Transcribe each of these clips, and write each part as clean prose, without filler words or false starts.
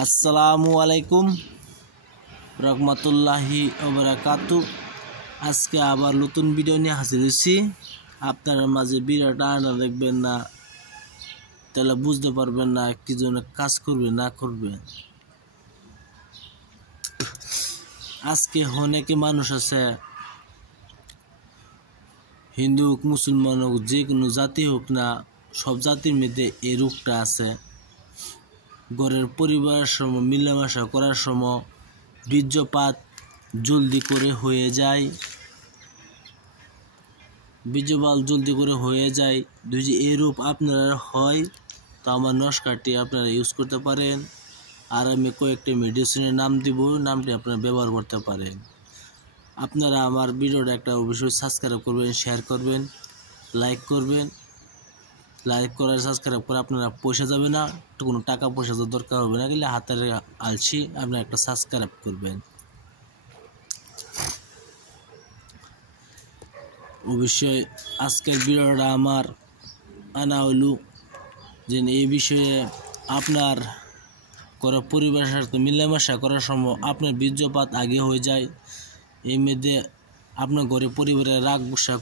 আসসালামু আলাইকুম রহমতুল্লাহি ওবারাকাতু। আজকে আবার নতুন ভিডিও নিয়ে হাজির হয়েছি। আপনারা মাঝে ভিডিওটা আনা দেখবেন না, তাহলে বুঝতে পারবেন না কি জন্য কাজ করবে না করবে। আজকে অনেকে মানুষ আছে, হিন্দু হোক মুসলমান হোক যে কোনো জাতি হোক না, সব জাতির মধ্যে এই রোগটা আছে। ঘরের পরিবারের সময় মিলামেশা করার সময় বীর্যপাত জলদি করে হয়ে যায়, বীর্যপাত জলদি করে হয়ে যায়। যদি এই রূপ আপনার হয় তো আমার নস্কারটি আপনারা ইউজ করতে পারেন। আর আমি কয়েকটি মেডিসিনের নাম দিব, নামটি আপনারা ব্যবহার করতে পারেন। আপনারা আমার ভিডিওটা একটা অবশ্যই সাবস্ক্রাইব করবেন, শেয়ার করবেন, লাইক করবেন। লাইক করার সাবস্ক্রাইব করে আপনারা পয়সা যাবে না, কোনো টাকা পয়সা তো দরকার হবে না, গেলে হাতের আলছি আপনারা একটা সাবস্ক্রাইব করবেন। অবশ্যই আজকের ভিডিওটা আমার আনা হলো যে এই বিষয়ে আপনার করা পরিবারের সাথে মিলামেশা করার সময় আপনার বীর্যপাত আগে হয়ে যায়। এই মধ্যে আপনার ঘরে পরিবারে রাগ গুসা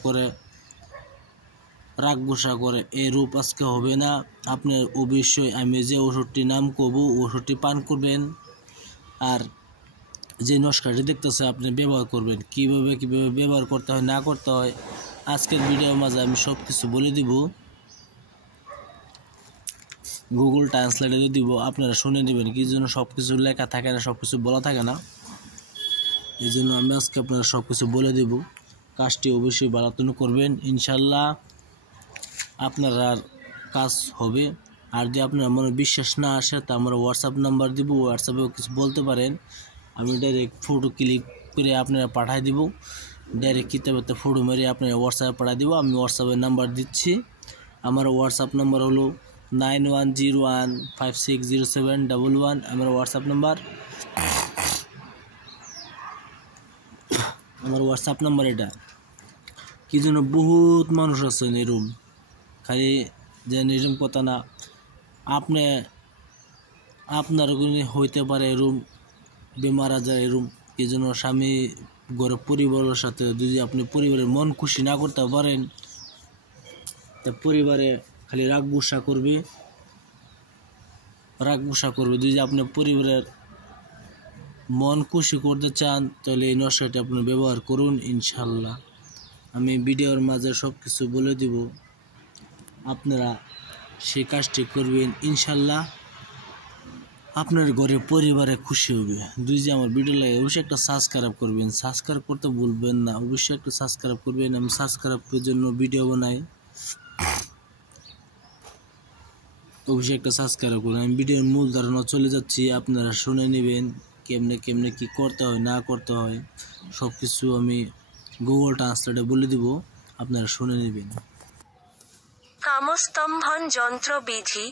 করে এই রূপ আজকে হবে না। আপনার অবশ্যই আমি যে ওষুধটির নাম করব ওষুধটি পান করবেন, আর যে নস্কারটি দেখতেছে আপনি ব্যবহার করবেন। কিভাবে ব্যবহার করতে হয় না করতে হয় আজকের ভিডিওর মাঝে আমি সব কিছু বলে দিব, গুগল ট্রান্সলেটে দিব, আপনারা শুনে নেবেন। কি জন্য সব কিছু লেখা থাকে না, সব কিছু বলা থাকে না, এই জন্য আমি আজকে আপনারা সব কিছু বলে দিব। কাজটি অবশ্যই ভালো করবেন, ইনশাল্লাহ আপনার কাজ হবে। আর যদি আপনার মনে বিশ্বাস না আসে তা আমরা হোয়াটসঅ্যাপ নাম্বার দিব, হোয়াটসঅ্যাপেও কিছু বলতে পারেন। আমি ডাইরেক্ট ফটো ক্লিক করে আপনারা পাঠিয়ে দিব, ডাইরেক্ট কিতাবেতে ফটো মেরে আপনারা হোয়াটসঅ্যাপে পাঠিয়ে দিব। আমি হোয়াটসঅ্যাপের নাম্বার দিচ্ছি। আমার হোয়াটসঅ্যাপ নাম্বার হলো 9101560711। আমার হোয়াটসঅ্যাপ নাম্বার এটা। কি জন্য বহুত মানুষ আছে এরকম, খালি যে এরকম কথা না, আপনার হইতে পারে এরকম বেমার আজার এরকম। কি জন্য স্বামী ঘরে পরিবারের সাথে যদি আপনি পরিবারের মন খুশি না করতে পারেন তা পরিবারে খালি রাগ গুসা করবে। যদি আপনি পরিবারের মন খুশি করতে চান তাহলে এই নকশাটি আপনি ব্যবহার করুন, ইনশাল্লাহ। আমি ভিডিওর মাঝে সব কিছু বলে দিব, আপনারা সেই কাজটি করবেন, ইনশাল্লাহ আপনার ঘরে পরিবারে খুশি হবে। যদি আমার ভিডিও লাগে অবশ্যই একটা সাবস্ক্রাইব করবেন, সাবস্ক্রাইব করতে ভুলবেন না, অবশ্যই একটা সাবস্ক্রাইব করবেন। আমি সাবস্ক্রাইবের জন্য ভিডিও বানাই, অবশ্যই একটা সাবস্ক্রাইব করুন। আমি ভিডিওর মূল ধারণা চলে যাচ্ছি, আপনারা শুনে নেবেন কেমনে কি করতে হয় না করতে হয়। সব কিছু আমি গুগল ট্রান্সলেটে বলে দিব, আপনারা শুনে নেবেন। কামস্তম্ভন যন্ত্র বিধি।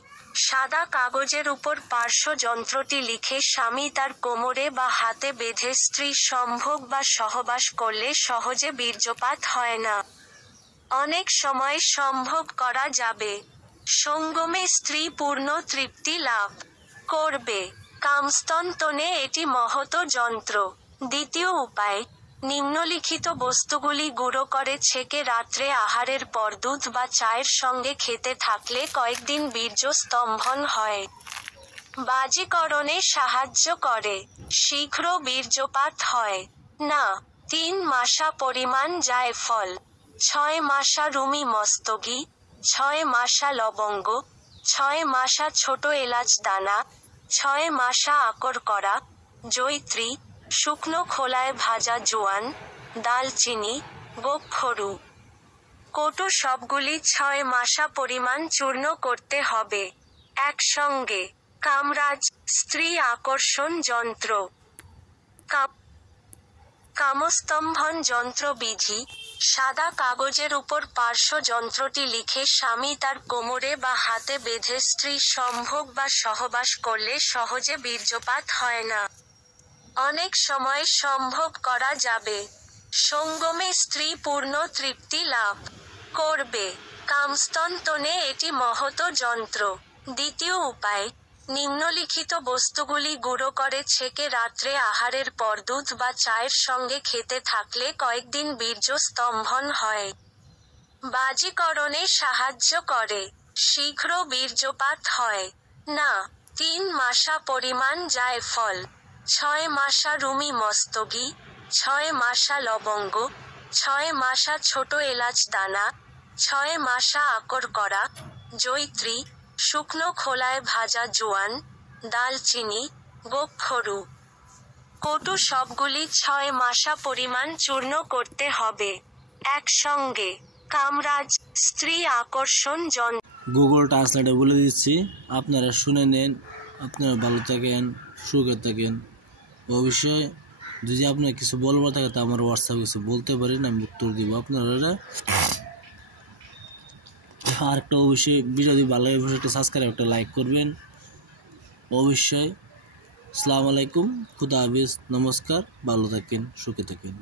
সাদা কাগজের উপর পার্শ্ব যন্ত্রটি লিখে স্বামী তার কোমরে বা হাতে বেঁধে স্ত্রী সম্ভোগ বা সহবাস করলে সহজে বীর্যপাত হয় না। অনেক সময় সম্ভোগ করা যাবে। সঙ্গমে স্ত্রী পূর্ণ তৃপ্তি লাভ করবে। কামস্তন্তনে এটি মহৎ যন্ত্র। দ্বিতীয় উপায়, নিম্নলিখিত বস্তুগুলি গুঁড়ো করে ছেঁকে রাত্রে আহারের পর দুধ বা চায়ের সঙ্গে খেতে থাকলে কয়েকদিন বীর্য স্তম্ভন হয়। বাজীকরণে সাহায্য করে। শীঘ্র বীর্যপাত হয় না। 3 মাসা পরিমাণ জায়ফল, 6 মাসা রুমি মস্তগী, 6 মাসা লবঙ্গ, 6 মাসা ছোট এলাচ দানা, 6 মাসা আকর করা, জয়িত্রী, শুকনো খোলায় ভাজা জোয়ান, দালচিনি, গোখরু কটু সবগুলি 6 মাসা পরিমাণ চূর্ণ করতে হবে। একসঙ্গে। কামরাজ, স্ত্রী আকর্ষণ যন্ত্র। কামস্তম্ভন যন্ত্র বিধি। সাদা কাগজের উপর পার্শ্ব যন্ত্রটি লিখে স্বামী তার কোমরে বা হাতে বেঁধে স্ত্রী সম্ভোগ বা সহবাস করলে সহজে বীর্যপাত হয় না। অনেক সময় সম্ভোগ করা যাবে। সঙ্গমে স্ত্রী পূর্ণ তৃপ্তি লাভ করবে। কামস্তন্তনে এটি মহৎ যন্ত্র। দ্বিতীয় উপায়, নিম্নলিখিত বস্তুগুলি গুঁড়ো করে ছেঁকে রাত্রে আহারের পর দুধ বা চায়ের সঙ্গে খেতে থাকলে কয়েকদিন বীর্য স্তম্ভন হয়। বাজীকরণে সাহায্য করে। শীঘ্র বীর্যপাত হয় না। 3 মাসা পরিমাণ জায়ফল, 6 মাসা রুমি মস্তগী, 6 মাসা লবঙ্গ, 6 মাসা ছোট এলাচ দানা, 6 মাসা আকর করা, জয়িত্রী, শুকনো খোলায় ভাজা জোয়ান, দালচিনি, গোখরু, কটু সবগুলি 6 মাসা পরিমাণ চূর্ণ করতে হবে। একসঙ্গে কামরাজ, স্ত্রী আকর্ষণ যন্ত্র। গুগল ট্রান্সলেটে বলে দিচ্ছি, আপনারা শুনে নেন। আপনারা ভালো থাকেন, সুখে থাকেন। অবশ্যই যদি আপনার কিছু বলবার থাকে তা আমার হোয়াটসঅ্যাপে কিছু বলতে পারেন, আমি উত্তর দিব আপনারা। আরেকটা অবশ্যই ভিডিও যদি ভালো লাগে একটা সাবস্ক্রাইব, একটা লাইক করবেন অবশ্যই। আসসালামু আলাইকুম, খুদা হাফেজ, নমস্কার, ভালো থাকেন, সুখে থাকেন।